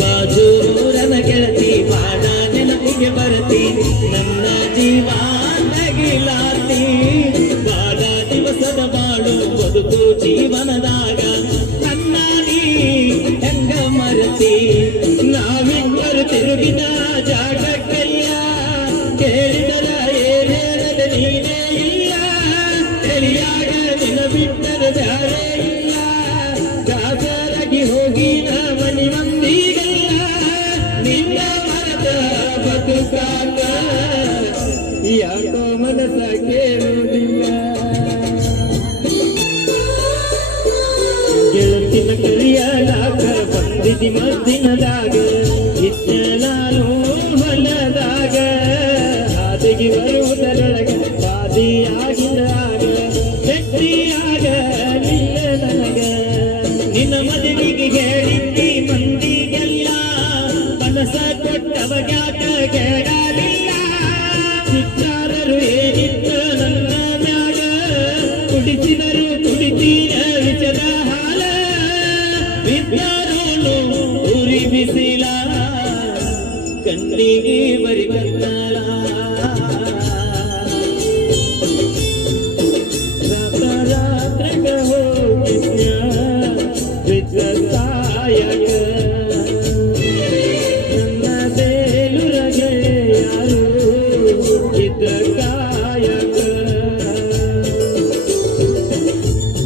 ಬಾಜೂರನ ಗೆಳತಿ ಬಾಡ ನೆನಪಿಗೆ ಬರತಿ ನನ್ನ ಜೀವ ನಗಿಲಾತಿ ಬಾಡ ದಿವಸದ ಬಾಳು ಬದುಕು ಜೀವನದಾಗ ನನ್ನ ನೀ ಹೆಂಗ ಮರತಿ ನಾವಿಬ್ಬರು ತಿರುಗಿದ ಜಾಗಕ್ಕೆಲ್ಲ ಕೇಳಿದರ ಏನೇಳದ ನೀನೇ ಇಲ್ಲ ತಿಳಿಯಾಗ ನಿನ ಬಿಟ್ಟರ ಬ್ಯಾರೆ ಇಲ್ಲ ಗಾಜರಾಗಿ ಹೋಗಿ ಮನಿ ಮಂದಿಗಲ್ಲ ನಿನ್ನ ಮರದ ಬದುಕಾಗ ಯಾಕೋ ಮನಸ ಕೇಳುವುದಿಲ್ಲ ಗೆಳತಿನ ಕಲಿಯಲಾಗ ಬಂದಿದಿ ಮದ್ದಿನದಾಗ ಇದ್ದ ನಾನು ಹೊಲದಾಗ ಹಾದಿಗೆ ಬರುವುದರೊಳಗ ಬಾದಿಯಾಗಿದ್ದಾಗ ಗಟ್ಟಿಯಾಗ ನಿಲ್ಲ ನನಗ ನಿನ್ನ ಮದುವೆಗೆ ಹೇಳಿದ್ದಿ ಮಂದಿಗೆಲ್ಲ ಮನಸ ಕೊಟ್ಟವಗ್ಯಾಕ ಕೇಳಲಿಲ್ಲ ಚಿತ್ತಾರರು ಏನಿತ್ತ ನನ್ನ ಮ್ಯಾಗ ಕುಡಿಸಿದರು ಕುಡಿತೀರ ವಿಚದ ಹಾಲ ಬಿದ್ದಾರೋನು ಉರಿ ಬಿಸಿಲ ಕಣ್ಣಿಗೆ ಬರಿಬ